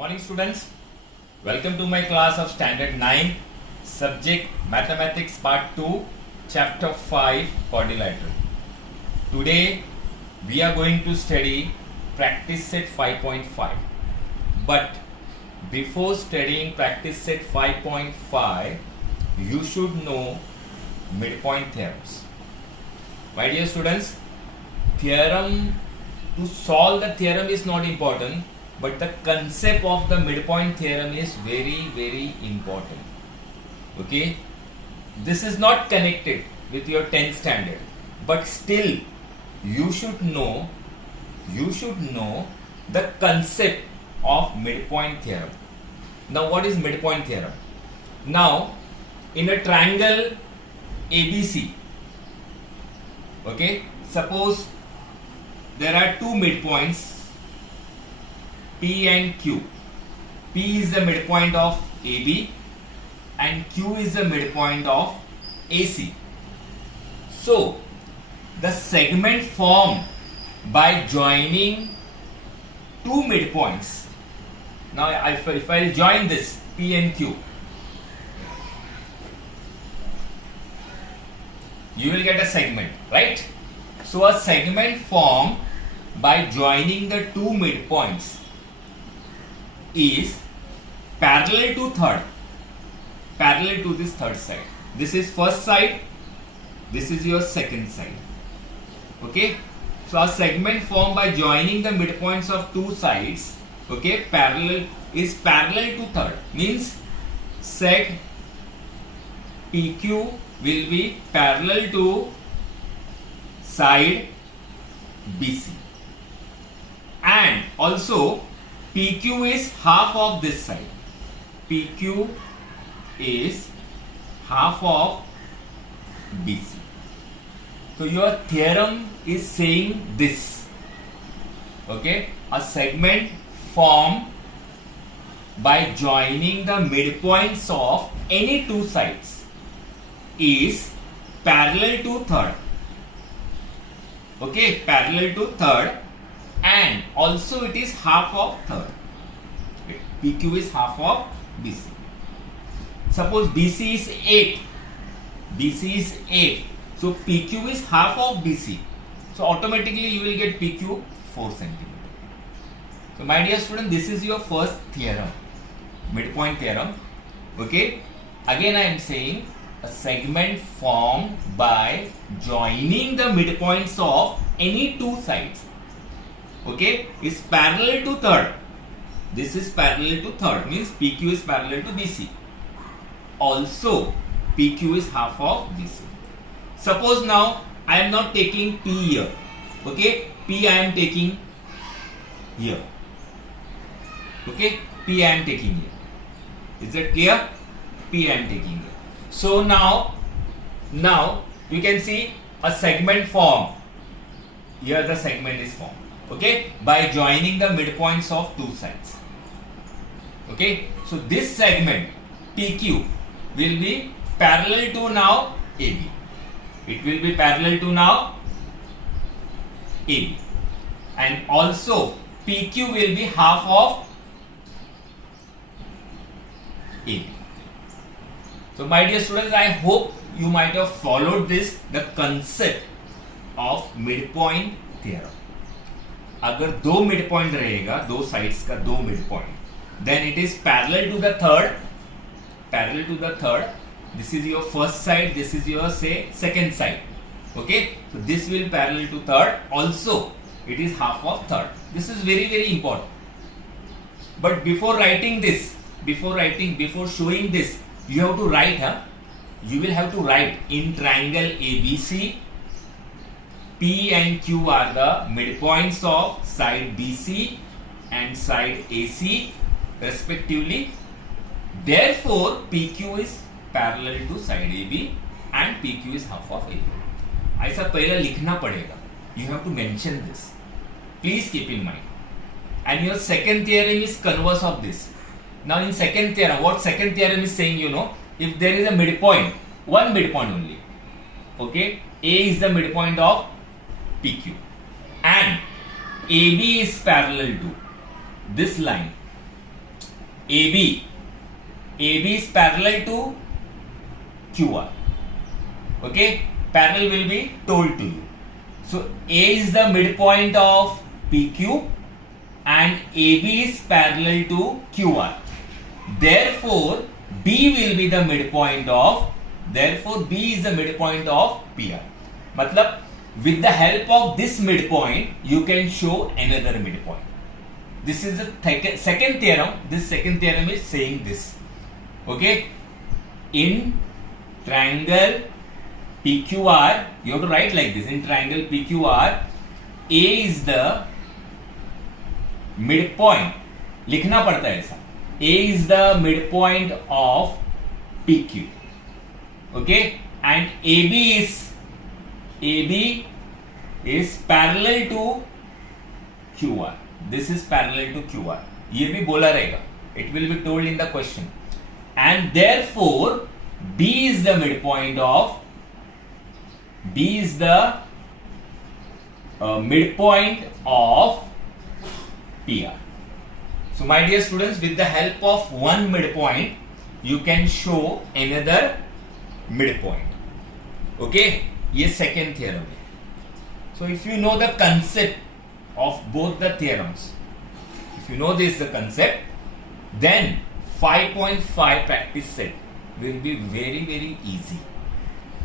Morning students, welcome to my class of standard 9, subject mathematics part 2, chapter 5, quadrilateral. Today we are going to study practice set 5.5, but before studying practice set 5.5 you should know midpoint theorems. My dear students, theorem, to solve the theorem is not important, but the concept of the midpoint theorem is very important. Okay, this is not connected with your 10th standard, but still you should know the concept of midpoint theorem. Now what is midpoint theorem? Now in a triangle ABC, okay, suppose there are two midpoints P and Q. P is the midpoint of AB and Q is the midpoint of AC. So the segment formed by joining two midpoints. Now if I join this P and Q, you will get a segment, right? So a segment formed by joining the two midpoints is parallel to this third side. This is first side, this is your second side. Okay, so a segment formed by joining the midpoints of two sides, okay, is parallel to third, means seg PQ will be parallel to side BC, and also PQ is half of this side. PQ is half of BC. So your theorem is saying this. Okay, a segment formed by joining the midpoints of any two sides is parallel to third. Okay, parallel to third, and also it is half of third. Okay. PQ is half of BC. Suppose BC is 8. BC is 8. So PQ is half of BC. So automatically you will get PQ 4 cm. So my dear student, this is your first theorem, midpoint theorem. Okay. Again I am saying a segment formed by joining the midpoints of any two sides, okay, is parallel to third. This is parallel to third, means PQ is parallel to BC. Also PQ is half of BC. Suppose now I am not taking P here, okay, P I am taking here, okay, P I am taking here. Is that clear? P I am taking here. So now you can see a segment formed. Here the segment is formed, okay, by joining the midpoints of two sides. Okay, so this segment PQ will be parallel to now AB. It will be parallel to now AB, and also PQ will be half of AB. So my dear students, I hope you might have followed the concept of midpoint theorem. अगर दो midpoint रहेगा, दो sides का दो midpoint, then it is parallel to the third. This is your first side, this is your second side. Okay, so this will parallel to third. Also, it is half of third. This is very important. But before showing this, you have to write. You will have to write in triangle ABC. P and Q are the midpoints of side BC and side AC respectively. Therefore, PQ is parallel to side AB and PQ is half of AB. ऐसा पहले लिखना पड़ेगा. You have to mention this. Please keep in mind. And your second theorem is converse of this. Now in second theorem, what second theorem is saying, if there is a midpoint, one midpoint only, okay, A is the midpoint of PQ and AB is parallel to this line, AB is parallel to QR. Okay, parallel will be told to you. So A is the midpoint of PQ and AB is parallel to QR. Therefore, B will be the midpoint of, therefore B is the midpoint of PR. मतलब with the help of this midpoint, you can show another midpoint. This is the second theorem. This second theorem is saying this. Okay, in triangle PQR, you have to write like this. In triangle PQR, A is the midpoint. लिखना पड़ता है ऐसा. A is the midpoint of PQ. Okay, and AB is parallel to QR. This is parallel to QR. ये भी बोला रहेगा. It will be told in the question. And therefore, B is the midpoint of PR. So my dear students, with the help of one midpoint, you can show another midpoint. Okay, ये second theorem है. So if you know the concept of both the theorems, if you know this the concept, then 5.5 practice set will be very, very easy.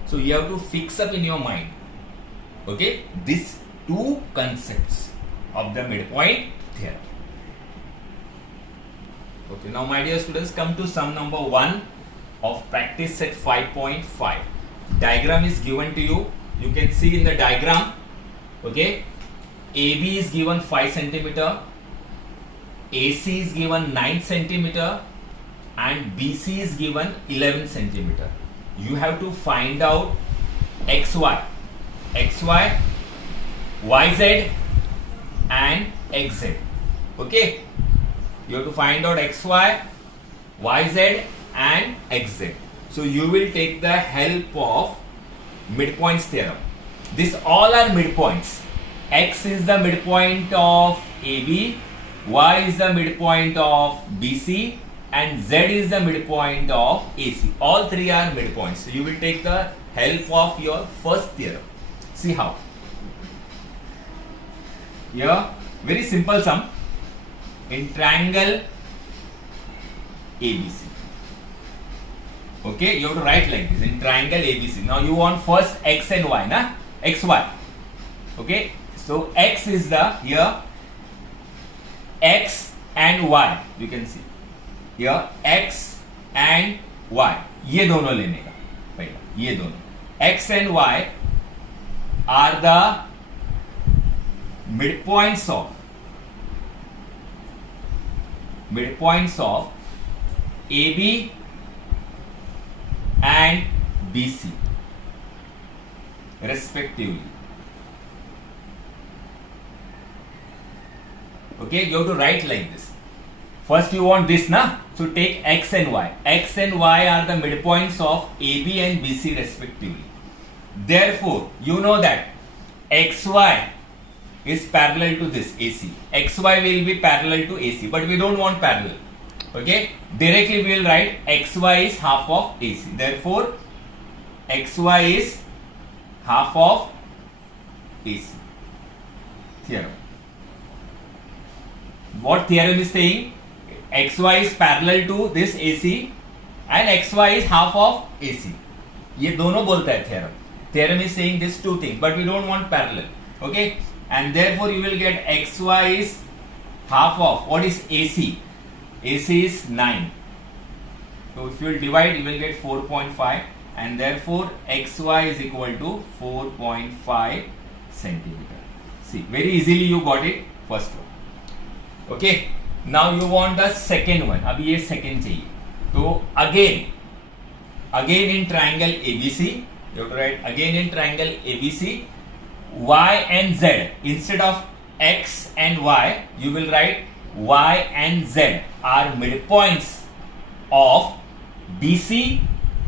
So you have to fix up in your mind, okay, these two concepts of the midpoint theorem. Okay, now my dear students, come to sum number 1 of practice set 5.5. Diagram is given to you. You can see in the diagram, okay, AB is given 5 centimeter, AC is given 9 centimeter, and BC is given 11 centimeter. You have to find out XY, YZ and XZ. Okay, you have to find out XY, YZ and XZ. So you will take the help of midpoints theorem. These all are midpoints. X is the midpoint of AB, Y is the midpoint of BC, and Z is the midpoint of AC. All three are midpoints. So you will take the help of your first theorem. See how? Here, very simple sum. In triangle ABC. Okay, you have to write like this. In triangle ABC. Now you want first X and Y, na? XY. Okay, so X is the here X and Y. You can see here X and Y. ये दोनों लेने का पहला, ये दोनों X and Y are the midpoints of AB and BC respectively. Okay, you have to write like this. First you want this, na? So take X and Y. X and Y are the midpoints of AB and BC respectively. Therefore, you know that XY is parallel to this AC. XY will be parallel to AC, but we don't want parallel. Okay, directly we will write XY is half of AC. Therefore, XY is half of AC. Theorem. What theorem is saying? XY is parallel to this AC and XY is half of AC. ये दोनों बोलता है theorem. Theorem is saying these two things, but we don't want parallel. Okay, and therefore you will get XY is half of, what is AC? AC is 9. So if you will divide, you will get 4.5, and therefore XY is equal to 4.5 centimeter. See, very easily you got it, first one. Okay, now you want the second one. अभी ये second चाहिए. तो again in triangle ABC, you have to write again in triangle ABC, Y and Z, instead of X and Y, you will write Y and Z are midpoints of BC.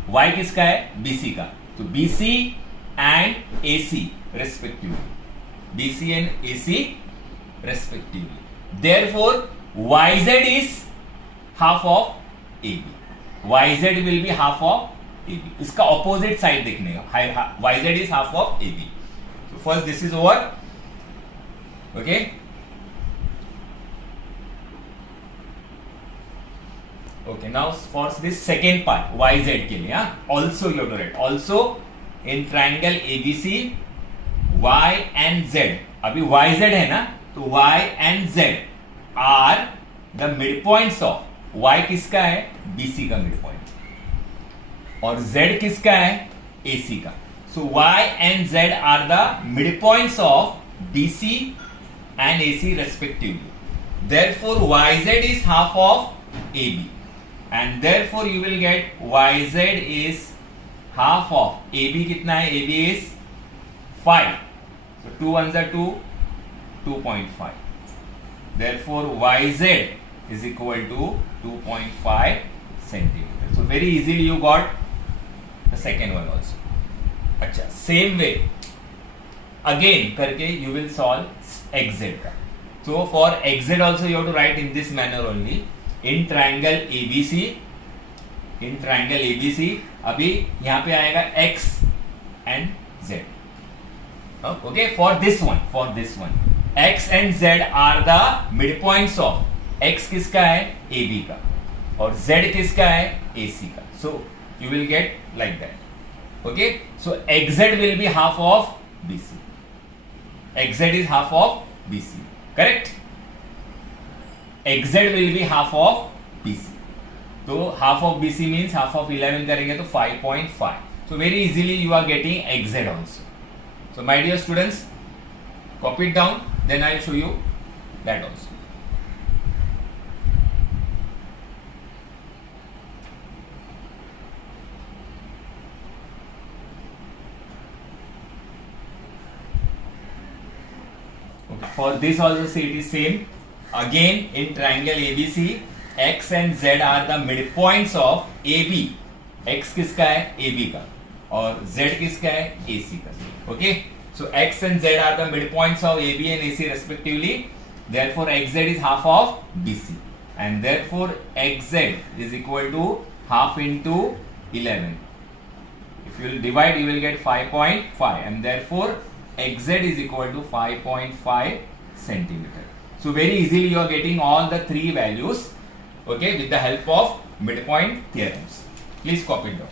Y किसका है? BC का. तो BC and AC respectively. BC and AC respectively. Therefore, YZ is half of AB. YZ will be half of AB. इसका opposite side देखने का. YZ is half of AB. So first this is over. Okay. Okay, now for this second part, YZ के लिए, also you have to write. Also in triangle ABC, Y and Z. अभी YZ है ना, तो Y and Z are the midpoints of. Y किसका है? BC का midpoint. और Z किसका है? AC का. So Y and Z are the midpoints of BC and AC respectively. Therefore YZ is half of AB. And therefore you will get YZ is half of AB. कितना है? AB is 5. So 2 ones are 2, 2.5. Therefore YZ is equal to 2.5 centimeter. So very easily you got the second one also. अच्छा, same way again करके you will solve XZ का. So for XZ also you have to write in this manner only. In triangle ABC, अभी यहाँ पे आएगा X and Z. Okay, for this one, X and Z are the midpoints of. X किसका है? AB का. और Z किसका है? AC का. So you will get like that. Okay, so XZ will be half of BC. XZ is half of BC. Correct? XZ will be half of BC. So half of BC means half of 11 करेंगे तो 5.5. So very easily you are getting XZ also. So my dear students, copy it down. Then I will show you that also. Okay. For this also see it is same. Again in triangle ABC, X and Z are the midpoints of AB. X किसका है? AB का. और Z किसका है? AC का. Okay. So X and Z are the midpoints of AB and AC respectively. Therefore XZ is half of BC. And therefore XZ is equal to half into 11. If you will divide, you will get 5.5. And therefore XZ is equal to 5.5 centimeter. So very easily you are getting all the three values, okay, with the help of midpoint theorems. Please copy it down.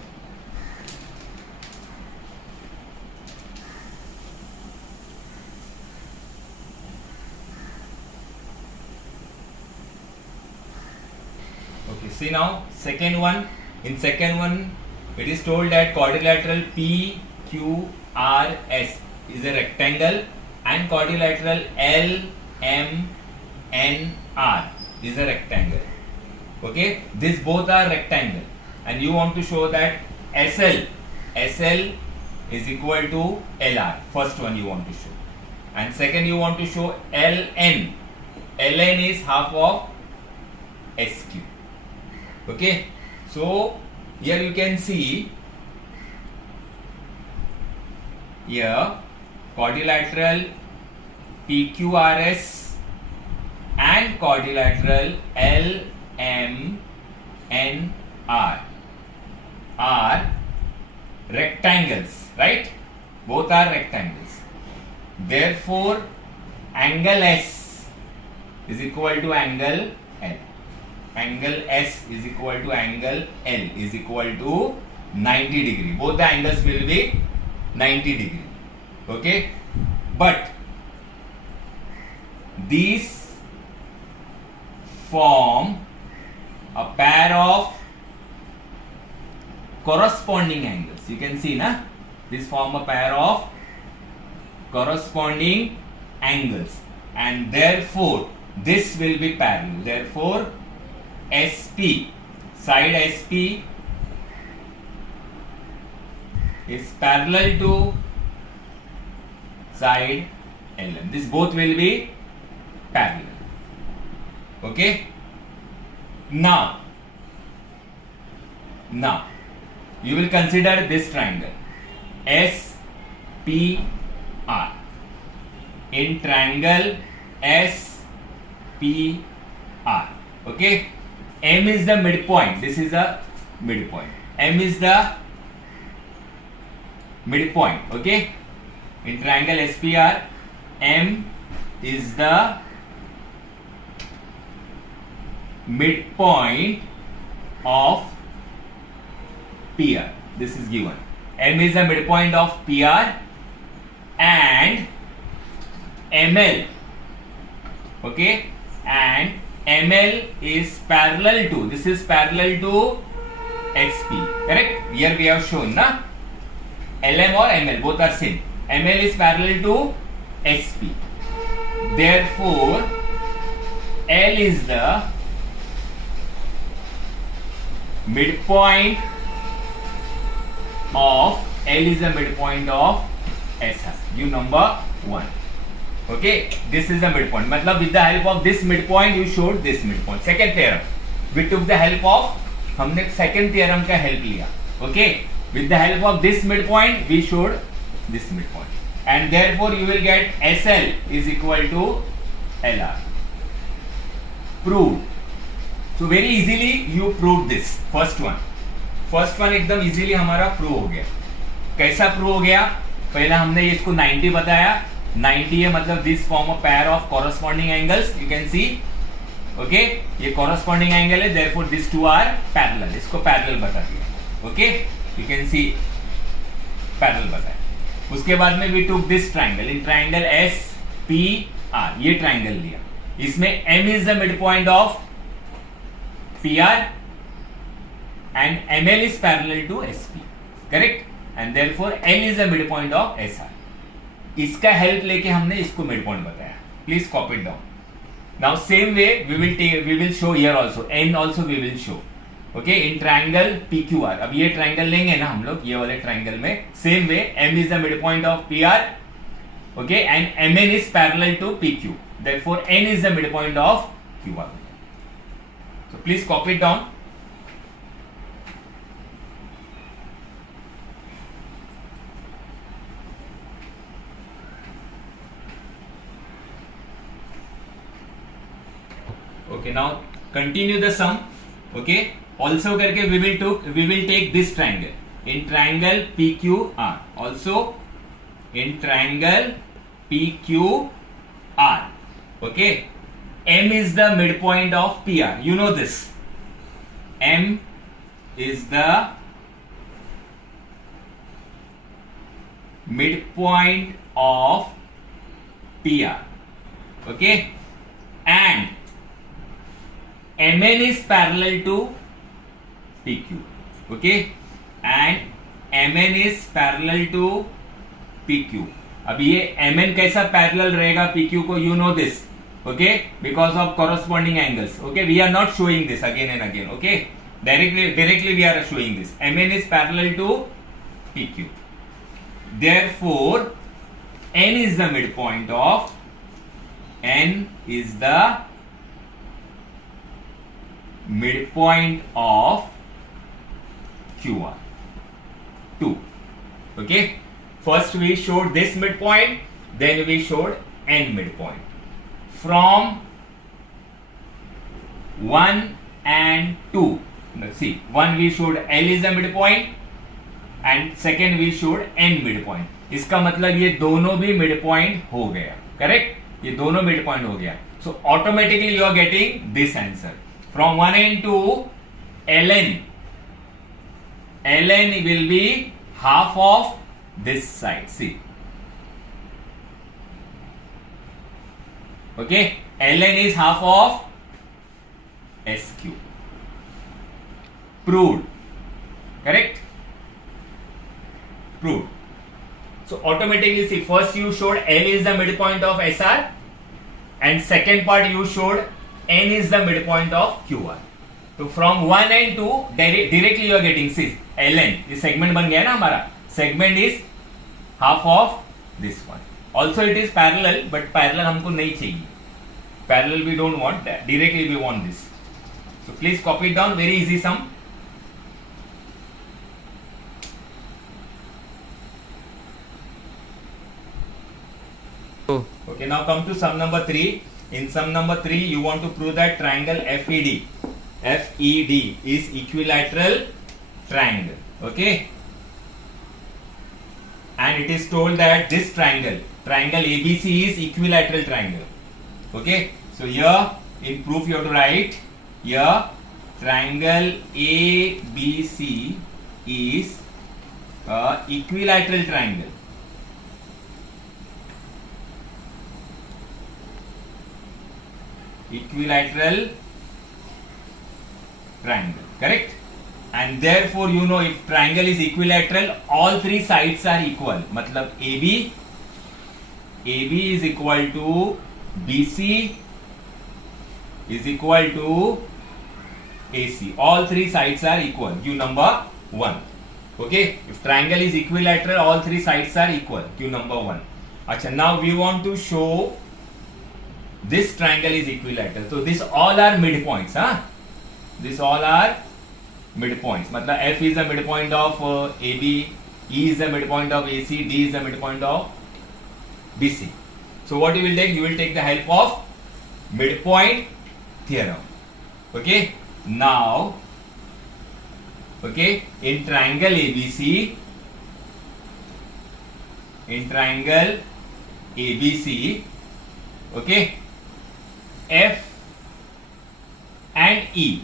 Okay, see now second one. In second one, it is told that quadrilateral PQRS is a rectangle and quadrilateral LMNR is a rectangle. Okay, these both are rectangle, and you want to show that SL is equal to LR. First one you want to show, and second you want to show LN is half of SQ. Okay, so here you can see here quadrilateral PQRS and quadrilateral LMNR are rectangles, right? Both are rectangles. Therefore, angle S is equal to angle L. Angle S is equal to angle L is equal to 90 degree. Both the angles will be 90 degree. Okay, but these form a pair of corresponding angles. You can see, na? These form a pair of corresponding angles, and therefore this will be parallel. Therefore, SP, side SP is parallel to side LM. This both will be parallel. Okay. Now you will consider this triangle SPR. In triangle SPR, okay, M is the midpoint. This is the midpoint. M is the midpoint. Okay. In triangle SPR, M is the midpoint of PR. This is given. M is the midpoint of PR and ML. Okay. And ML is parallel to, this is parallel to SP. Correct? Here we have shown, na? LM or ML, both are same. ML is parallel to SP. Therefore, L is the midpoint of SR. You number 1. Okay, this is the midpoint. मतलब with the help of this midpoint you showed this midpoint. Second theorem, we took the help of, हमने second theorem का help लिया. Okay, with the help of this midpoint we showed this midpoint, and therefore you will get SL is equal to LR. Proved. So very easily you proved this. First one एकदम easily हमारा prove हो गया. कैसा prove हो गया? पहला हमने इसको 90 बताया. 90 है मतलब this form a pair of corresponding angles. You can see. Okay, ये corresponding angle है. Therefore these two are parallel. इसको parallel बता दिया. Okay, you can see parallel बताया. उसके बाद में we took this triangle. In triangle SPR ये triangle लिया. इसमें M is the midpoint of PR and ML is parallel to SP. Correct? And therefore L is the midpoint of SR. इसका help लेके हमने इसको मिड पॉइंट बताया. Please copy it down. Now same way we will show here also. And also we will show. Okay, in triangle PQR. अब ये triangle लेंगे ना हम लोग, ये वाले ट्रायंगल में same way M is the midpoint of PR. Okay, and MN is parallel to PQ. Therefore N is the midpoint of QR. So please copy it down. Okay, now continue the sum. Okay, also करके we will take this triangle in triangle PQR. Also in triangle PQR. Okay, M is the midpoint of PR. You know this. M is the midpoint of PR. Okay, and MN is parallel to PQ. Okay, and MN is parallel to PQ. अब ये MN कैसा parallel रहेगा PQ को? You know this. Okay, because of corresponding angles. Okay, we are not showing this again and again. Okay, directly we are showing this. MN is parallel to PQ. Therefore, N is the midpoint of QR. 2. Okay, first we showed this midpoint, then we showed N midpoint. From 1 and 2, let's see, 1 we showed L is the midpoint and second we showed N midpoint. इसका मतलब ये दोनों भी midpoint हो गया. Correct? ये दोनों midpoint हो गया. So automatically you are getting this answer. From 1 and 2, ln will be half of this side. See. Okay, ln is half of SQ. Proved. Correct? Proved. So automatically see, first you showed L is the midpoint of SR and second part you showed N is the midpoint of QR. So from 1 and 2 directly you are getting, see, ln ये segment बन गया ना हमारा. Segment is half of this one. Also it is parallel, but parallel हमको नहीं चाहिए. Parallel we don't want that. Directly we want this. So please copy it down. Very easy sum. Okay, now come to sum number 3. In sum number 3, you want to prove that triangle FED. FED is equilateral triangle. Okay, and it is told that this triangle ABC is equilateral triangle. Okay, so here in proof you have to write here triangle ABC is a equilateral triangle. Equilateral triangle, correct? And therefore you know if triangle is equilateral, all three sides are equal. मतलब AB is equal to BC is equal to AC. All three sides are equal. Q number 1. Okay, if triangle is equilateral, all three sides are equal. Q number 1. Acha, now we want to show this triangle is equilateral. So this all are midpoints, huh? This all are midpoints. मतलब F is the midpoint of AB, E is the midpoint of AC, D is the midpoint of BC. So what you will take? You will take the help of midpoint theorem. Okay. Now, okay, in triangle ABC, okay, F and E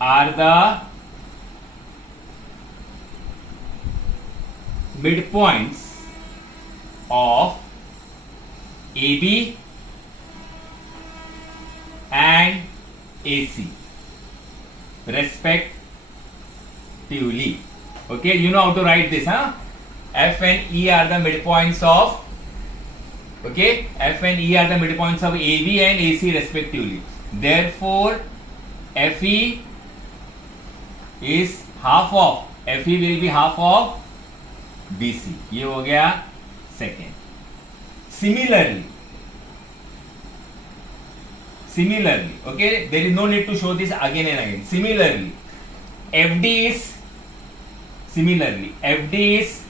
are the midpoints of AB and AC respectively. Okay, you know how to write this, huh? F and E are the midpoints of, okay, F and E are the midpoints of AB and AC respectively. Therefore, FE is half of, FE will be half of BC. ये हो गया second. Similarly, okay, there is no need to show this again and again. Similarly, FD is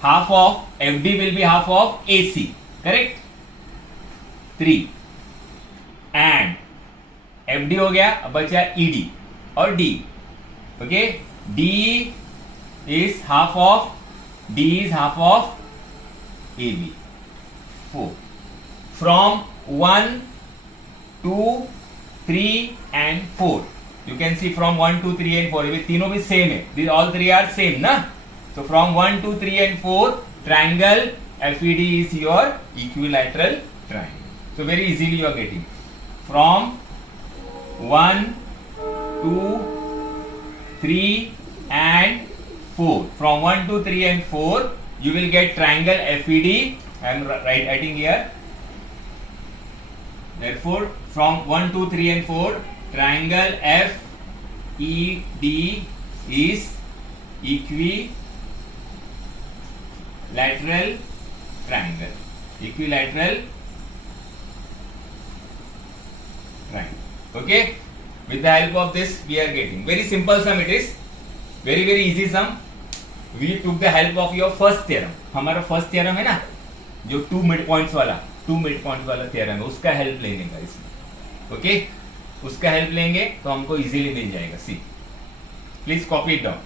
half of, FD will be half of AC, correct? 3 and FD हो गया, अब बचा ED और D, okay? D is half of AB. 4 from 1, 2, 3 and 4. You can see from 1, 2, 3 and 4. ये तीनों भी same है. These all three are same, ना? So from 1, 2, 3 and 4, triangle FED is your equilateral triangle. So very easily you are getting from 1, 2, 3 and 4. From 1, 2, 3 and 4, you will get triangle FED. I am writing here. Therefore, from 1, 2, 3 and 4, triangle FED is equilateral triangle. Equilateral triangle. Okay? With the help of this, we are getting. Very simple sum it is. Very easy sum. We took the help of your first theorem. हमारा first theorem है ना, जो two midpoints वाला theorem है, उसका help लेने का इसमें. Okay? उसका help लेंगे तो हमको easily मिल जाएगा. See, please copy it down.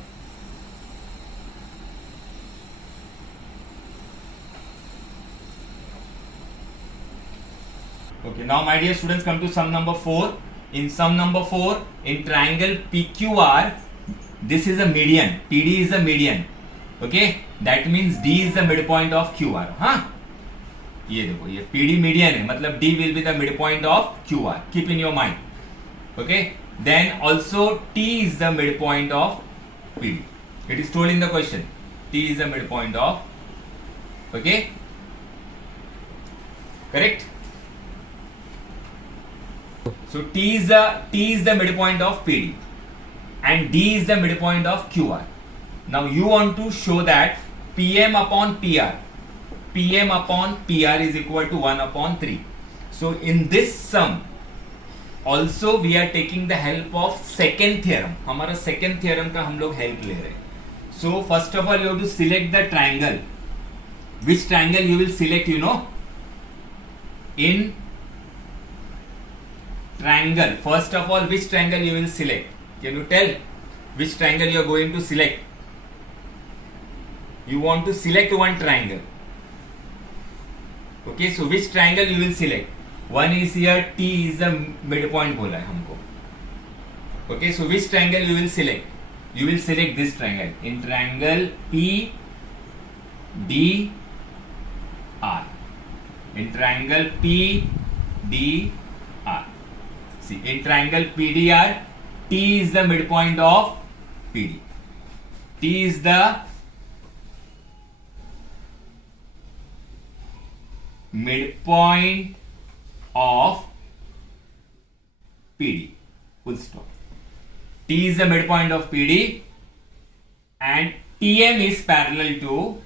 Okay, now my dear students, come to sum number 4. In sum number 4, in triangle PQR, this is a median. PD is a median. Okay, that means D is the midpoint of QR. हाँ, ये देखो, ये PD median है, मतलब D will be the midpoint of QR. Keep in your mind. Okay, then also T is the midpoint of PD. It is told in the question. T is the midpoint of. Okay, correct. So T is the midpoint of PD and D is the midpoint of QR. Now you want to show that PM upon PR is equal to 1 upon 3. So in this sum also we are taking the help of second theorem. हमारा second theorem का हम लोग help ले रहे हैं. So first of all you have to select the triangle. Which triangle you will select, you know? in triangle, first of all, which triangle you will select? Can you tell which triangle you are going to select? You want to select one triangle. Okay, so which triangle you will select? One is here, T is the midpoint बोला है हमको. Okay, so which triangle you will select? You will select this triangle. In triangle P D R. In triangle P D R. See, in triangle P D R, T is the midpoint of P D. T is the midpoint of PD. Full stop. T is the midpoint of PD and TM is parallel to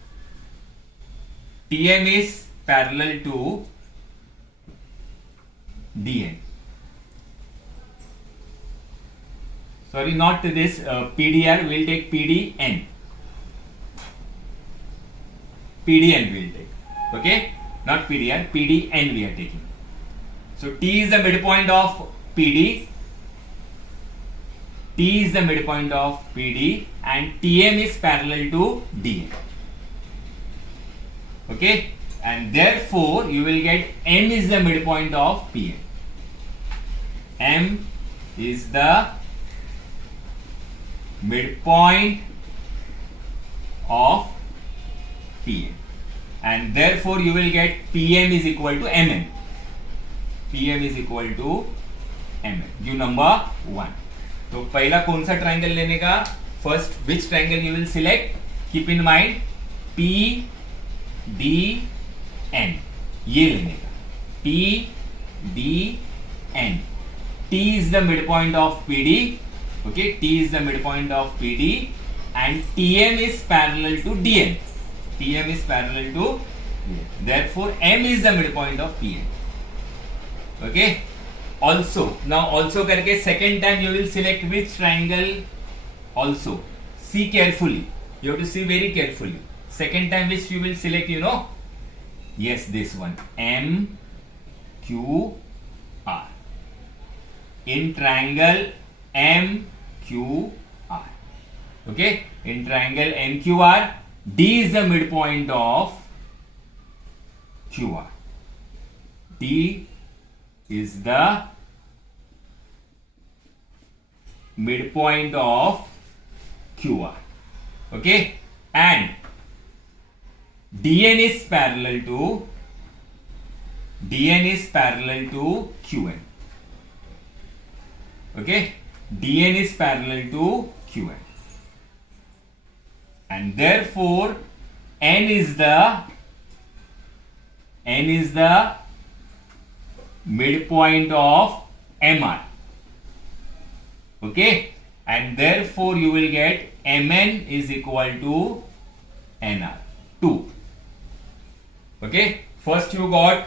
DN. Sorry, not this PDR. We'll take PDN. PDN we'll take. Okay, not PDR. PDN we are taking. So T is the midpoint of PD. T is the midpoint of PD and TM is parallel to DN. Okay, and therefore you will get M is the midpoint of PM. M is the midpoint of PM and therefore you will get PM is equal to MM. PM is equal to MM. You number 1. तो पहला कौन सा triangle लेने का? First which triangle you will select? Keep in mind P D N, ये लेने का. P D N. T is the midpoint of PD. Okay, T is the midpoint of PD and TM is parallel to DN. TM is parallel to DN. Therefore M is the midpoint of PM. Okay. Also, now also करके second time you will select which triangle also. See carefully. You have to see very carefully. Second time which you will select, you know? Yes, this one. M Q R. In triangle M Q R. Okay? In triangle M Q R, D is the midpoint of Q R. D is the midpoint of QR. Okay, and DN is parallel to QN. Okay, DN is parallel to QN, and therefore N is the midpoint of MR. Okay, and therefore you will get MN is equal to NR 2. Okay, first you got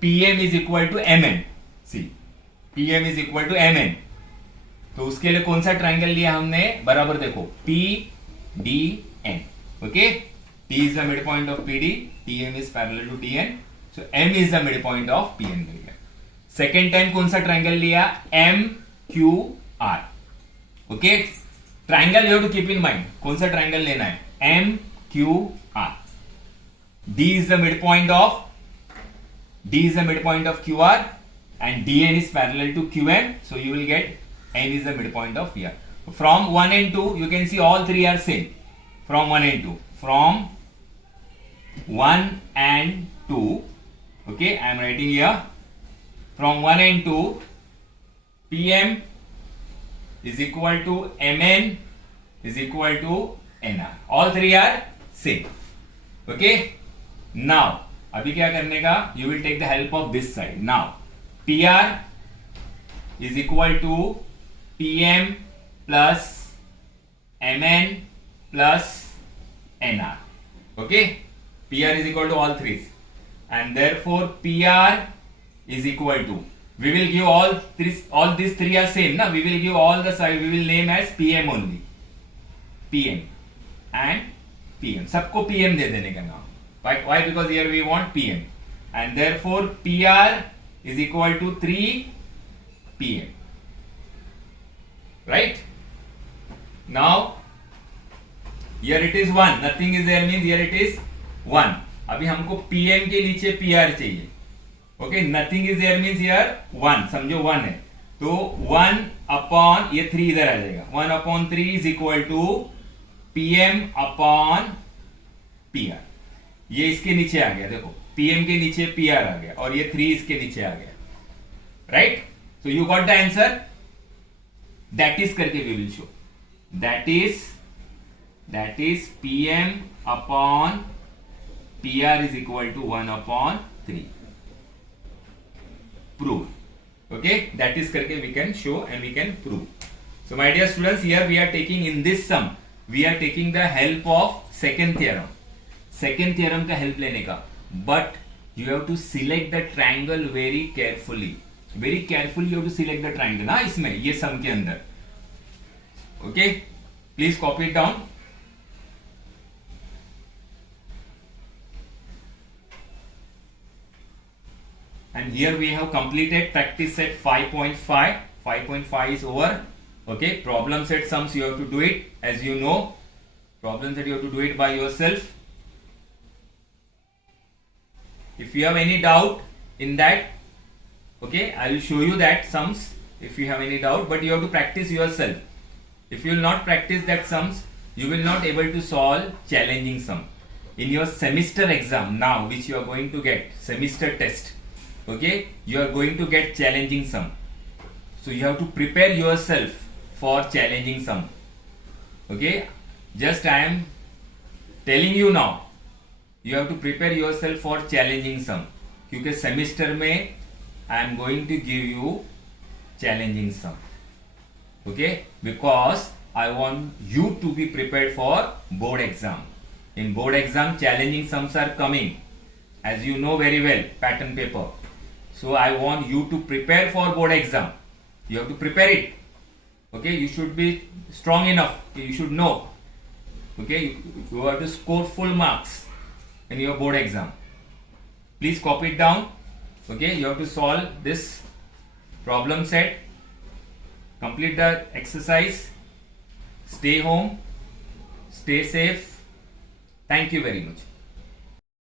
PM is equal to MN. See, PM is equal to MN. तो उसके लिए कौन सा triangle लिया हमने? बराबर देखो, PDN. Okay, T is the midpoint of PD, TM is parallel to DN. So M is the midpoint of PM मिल गया. सेकेंड टाइम कौन सा ट्राइंगल लिया? MQR. Okay, triangle you have to keep in mind. कौन सा triangle लेना है? MQR. D is the midpoint of QR and DN is parallel to QN. So you will get N is the midpoint of PR. From 1 and 2 you can see all three are same. From 1 and 2. From 1 and 2. Okay, I am writing here. From 1 and 2, PM is equal to MN is equal to NR. All three are same. Okay. Now, अभी क्या करने का? You will take the help of this side. Now, PR is equal to PM plus MN plus NR. Okay. PR is equal to all three. And therefore PR is equal to, we will give all these three are same na, we will give all the side, we will name as PM only. PM and PM, सबको PM दे देने का नाम. Why? Because here we want PM. and therefore PR is equal to 3 PM. Right? Now here it is 1, nothing is there means here it is 1. अभी हमको PM के नीचे PR चाहिए. Okay, nothing is there means here 1, समझो 1 है तो 1 upon ये 3 इधर आ जाएगा. 1/3 is equal to PM upon PR. ये इसके नीचे आ गया, देखो PM के नीचे PR आ गया और ये 3 इसके नीचे आ गया. Right? So you got the answer. That is करके we will show. That is PM upon PR is equal to 1/3. Prove. Okay, that is करके we can show and we can prove. So my dear students, here we are taking in this sum, we are taking the help of second theorem. Second theorem का help लेने का. But you have to select the triangle very carefully. Very carefully you have to select the triangle. ना इसमें ये sum के अंदर. Okay, please copy it down. And here we have completed practice set 5.5. 5.5 is over. Okay, problem set sums you have to do it as you know. Problem set you have to do it by yourself. If you have any doubt in that, okay, I will show you that sums if you have any doubt, but you have to practice yourself. If you will not practice that sums, you will not able to solve challenging sum. In your semester exam now, which you are going to get, semester test, okay, you are going to get challenging sum. So you have to prepare yourself for challenging sum. Okay, just I am telling you now, you have to prepare yourself for challenging sum. क्योंकि semester में I am going to give you challenging sum. Okay, because I want you to be prepared for board exam. In board exam, challenging sums are coming, as you know very well, pattern paper. So I want you to prepare for board exam. You have to prepare it. Okay, you should be strong enough. You should know. Okay, you have to score full marks in your board exam. Please copy it down. Okay, you have to solve this problem set. Complete the exercise. Stay home. Stay safe. Thank you very much.